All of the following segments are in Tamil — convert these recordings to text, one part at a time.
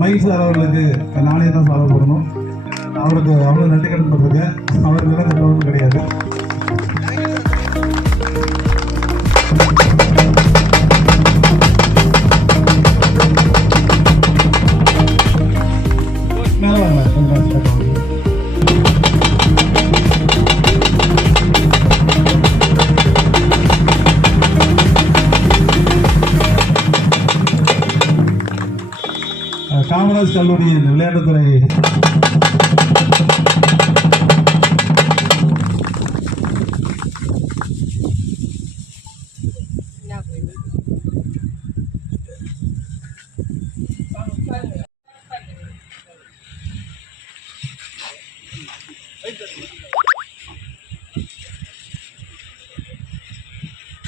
மகேஷ் சார் அவர்களுக்கு நானே தான் சாலை போடணும். அவருக்கு அவ்வளோ நன்றி கடன் போட்டிருக்கேன். அவருக்கு வேலை ஒன்றும் கிடையாது. மேலே வாங்க. காமராஜ் கல்லூரியின் விளையாட்டுத்துறை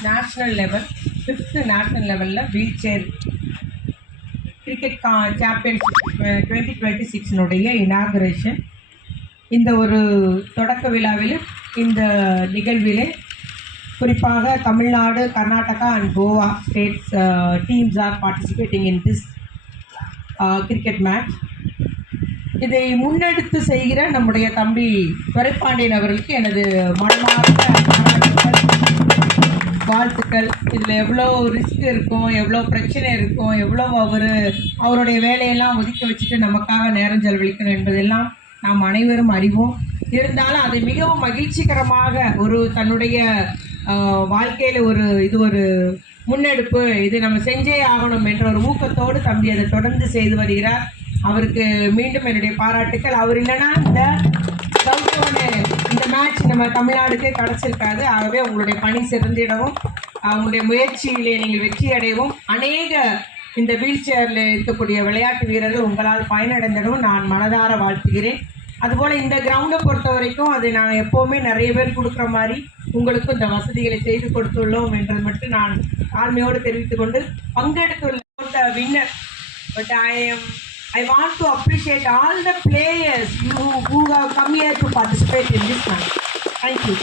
நேஷ்னல் லெவல் 5th நேஷ்னல் லெவலில் wheel chair cricket championship 2026 inauguration இந்த ஒரு தொடக்க விழாவில் இந்த நிகழ்விலே குறிப்பாக Tamil Nadu, Karnataka and Goa states teams are participating in this cricket match. இதை முன்னெடுத்து செய்கிற நம்முடைய தம்பி துரைப்பாண்டியன் அவர்களுக்கு எனது மனமார்ந்த வாழ்த்துக்கள். இதில் எவ்வளோ ரிஸ்க் இருக்கும், எவ்வளோ பிரச்சனை இருக்கும், எவ்வளோ அவருடைய வேலையெல்லாம் ஒதுக்கி வச்சுட்டு நமக்காக நேரம் செலவழிக்கணும் என்பதெல்லாம் நாம் அனைவரும் அறிவோம். இருந்தாலும் அதை மிகவும் மகிழ்ச்சிகரமாக தன்னுடைய வாழ்க்கையில் இது ஒரு முன்னெடுப்பு, இது நம்ம செஞ்சே ஆகணும் என்ற ஒரு ஊக்கத்தோடு தம்பி அதை தொடர்ந்து செய்து வருகிறார். அவருக்கு மீண்டும் என்னுடைய பாராட்டுக்கள். அவர் இல்லைன்னா இந்த மேட்ச் நம்ம தமிழ்நாடுக்கே கிடச்சிருக்காது. ஆகவே உங்களுடைய பணி சிறந்திடவும், அவங்களுடைய முயற்சியிலே நீங்கள் வெற்றி அடையவும், அநேக இந்த வீல் சேரில் இருக்கக்கூடிய விளையாட்டு வீரர்கள் உங்களால் பயனடைந்திடவும் நான் மனதார வாழ்த்துகிறேன். அதுபோல் இந்த கிரவுண்டை பொறுத்த வரைக்கும் அது நாங்கள் எப்போவுமே நிறைய பேர் கொடுக்குற மாதிரி உங்களுக்கும் இந்த வசதிகளை செய்து கொடுத்துள்ளோம் என்றது மட்டும் நான் தாழ்மையோடு தெரிவித்துக் கொண்டு பங்கெடுத்துள்ள winner. But I want to appreciate all the players who have come here to participate in this match. Thank you.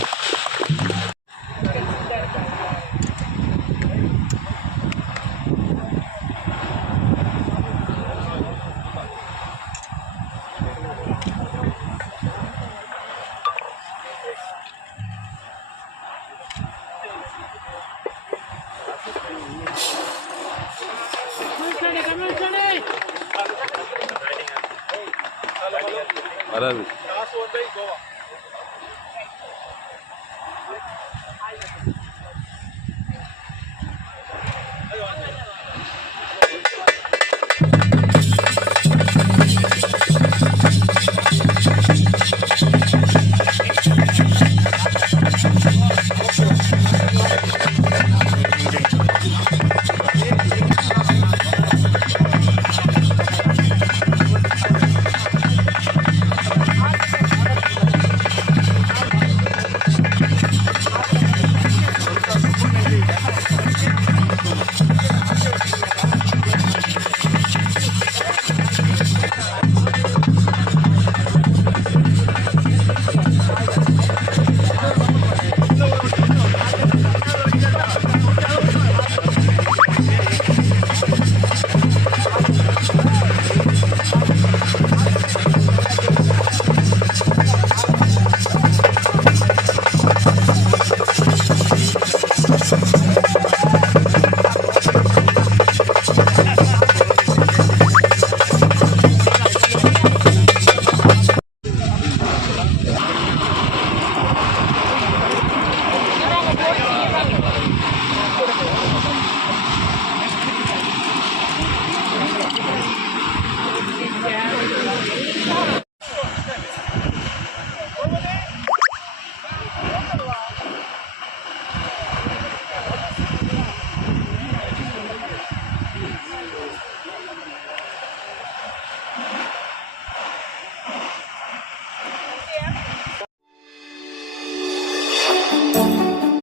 வராது.